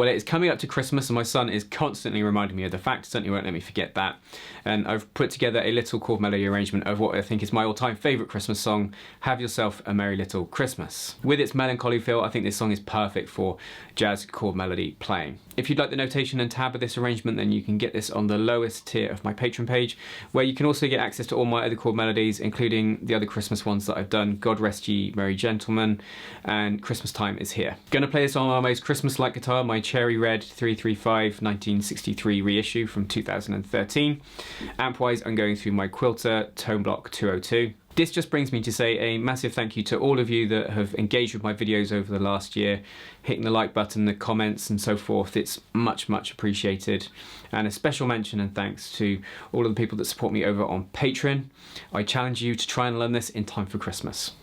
Well, it's coming up to Christmas and my son is constantly reminding me of the fact, certainly won't let me forget that. And I've put together a little chord melody arrangement of what I think is my all-time favourite Christmas song, Have Yourself a Merry Little Christmas. With its melancholy feel, I think this song is perfect for jazz chord melody playing. If you'd like the notation and tab of this arrangement, then you can get this on the lowest tier of my Patreon page, where you can also get access to all my other chord melodies, including the other Christmas ones that I've done, God Rest Ye Merry Gentlemen, and Christmas Time Is Here. Gonna play this on my most Christmas-like guitar, my Cherry Red 335 1963 reissue from 2013. Amp-wise, I'm going through my Quilter Tone Block 202. This just brings me to say a massive thank you to all of you that have engaged with my videos over the last year, hitting the like button, the comments and so forth. It's much, much appreciated. And a special mention and thanks to all of the people that support me over on Patreon. I challenge you to try and learn this in time for Christmas.